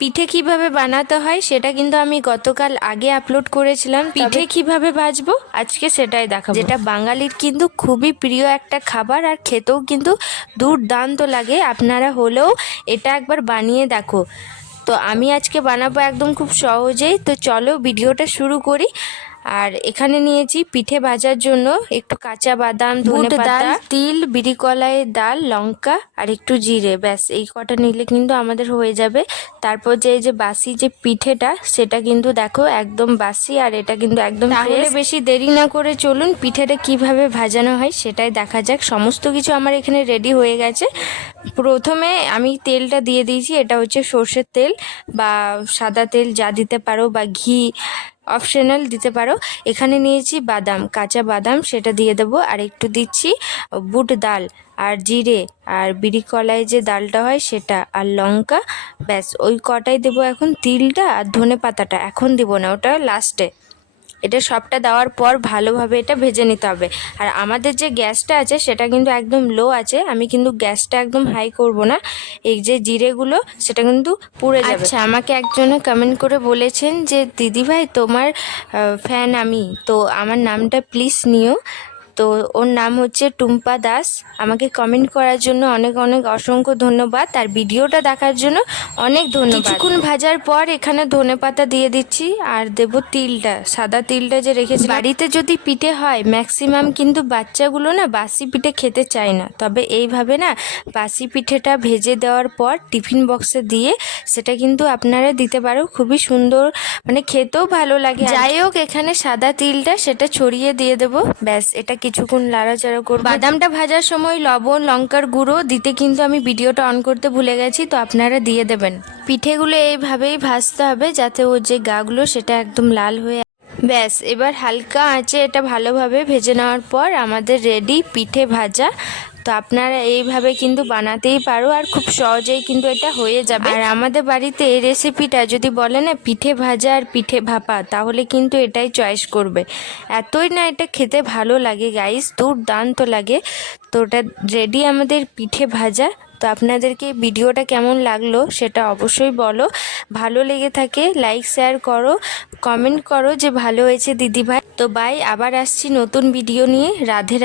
পিঠে কিভাবে বানাতে হয় সেটা কিন্তু আমি গতকাল আগে আপলোড করেছিলাম। পিঠে কিভাবে ভাজবো আজকে সেটাই দেখাবো, যেটা বাঙালির কিন্তু খুবই প্রিয় একটা খাবার আর খেতেও কিন্তু দুর্দান্ত লাগে। আপনারা হলেও এটা একবার বানিয়ে দেখো। তো আমি আজকে বানাবো একদম খুব সহজেই। তো চলো ভিডিওটা শুরু করি। আর এখানে নিয়েছি পিঠে ভাজার জন্য একটু কাঁচা বাদাম, ধনেপাতা, তিল, বিরি কলাইয়ের ডাল, লঙ্কা আর একটু জিরে। ব্যাস এই কটা নিলে কিন্তু আমাদের হয়ে যাবে। তারপর যে বাসি যে পিঠেটা সেটা কিন্তু দেখো একদম বাসি, আর এটা কিন্তু একদম ফ্রেশ। বেশি দেরি না করে চলুন পিঠেটা কিভাবে ভাজানো হয় সেটাই দেখা যাক। সমস্ত কিছু আমার এখানে রেডি হয়ে গেছে। প্রথমে আমি তেলটা দিয়ে দিয়েছি, এটা হচ্ছে সর্ষের তেল বা সাদা তেল যা দিতে পারো, বা ঘি অপশনাল দিতে পারো। এখানে নিয়েছি বাদাম, কাঁচা বাদাম, সেটা দিয়ে দেবো। আর একটু দিচ্ছি বুট ডাল আর জিরে আর বিরি কলাই যে ডালটা হয় সেটা, আর লঙ্কা। ব্যাস ওই কটাই দেবো এখন। তিলটা আর ধনে পাতাটা এখন দিব না, ওটা লাস্টে। এটা সবটা দেওয়ার পর ভালোভাবে এটা ভেজে নিতে হবে। আর আমাদের যে গ্যাসটা আছে সেটা কিন্তু একদম লো আছে, আমি কিন্তু গ্যাসটা একদম হাই করব না। এই যে জিরেগুলো সেটা কিন্তু পুড়ে যাবে। আচ্ছা, আমাকে একজনে কমেন্ট করে বলেছেন যে দিদিভাই তোমার ফ্যান আমি, তো আমার নামটা প্লিজ নিও। তো ওর নাম হচ্ছে টুম্পা দাস। আমাকে কমেন্ট করার জন্য অনেক অনেক অসংখ্য ধন্যবাদ, আর ভিডিওটা দেখার জন্য অনেক ধন্যবাদ। কিছুক্ষণ ভাজার পর এখানে ধনেপাতা দিয়ে দিচ্ছি, আর দেব তিলটা, সাদা তিলটা যে রেখেছি। বাড়িতে যদি পিঠে হয় ম্যাক্সিমাম কিন্তু বাচ্চাগুলো না বাসি পিঠে খেতে চায় না, তবে এইভাবে না বাসি পিঠেটা ভেজে দেওয়ার পর টিফিন বক্সে দিয়ে সেটা কিন্তু আপনারা দিতে পারো, খুবই সুন্দর, মানে খেতেও ভালো লাগে। যাই হোক, এখানে সাদা তিলটা সেটা ছড়িয়ে দিয়ে দেবো। ব্যাস এটা কিছুক্ষণ লাড়াচাড়া করব। বাদামটা ভাজার সময় লবণ, লঙ্কার গুঁড়ো দিতে কিন্তু আমি ভিডিওটা অন করতে ভুলে গেছি, তো আপনারা দিয়ে দেবেন। পিঠেগুলো এইভাবেই ভাজতে হবে যাতে ওর যে গাগুলো সেটা একদম লাল হয়ে। ব্যাস এবার হালকা আঁচে এটা ভালোভাবে ভেজে নেওয়ার পর আমাদের রেডি পিঠে ভাজা। তো আপনারা এইভাবে কিন্তু বানাতেই পারো, আর খুব সহজেই কিন্তু এটা হয়ে যাবে। আর আমাদের বাড়িতে এই রেসিপিটা যদি বলে না পিঠে ভাজা আর পিঠে ভাপা, তাহলে কিন্তু এটাই চয়েস করবে। এতই না এটা খেতে ভালো লাগে গাইস, দুর্দান্ত লাগে। তো ওটা রেডি আমাদের পিঠে ভাজা। তো আপনাদেরকে ভিডিওটা কেমন লাগলো সেটা অবশ্যই বলো। ভালো লেগে থাকে লাইক শেয়ার করো, কমেন্ট করো যে ভালো হয়েছে দিদিভাই। তো বাই, আবার আসছি নতুন ভিডিও নিয়ে। রাধে রাধে।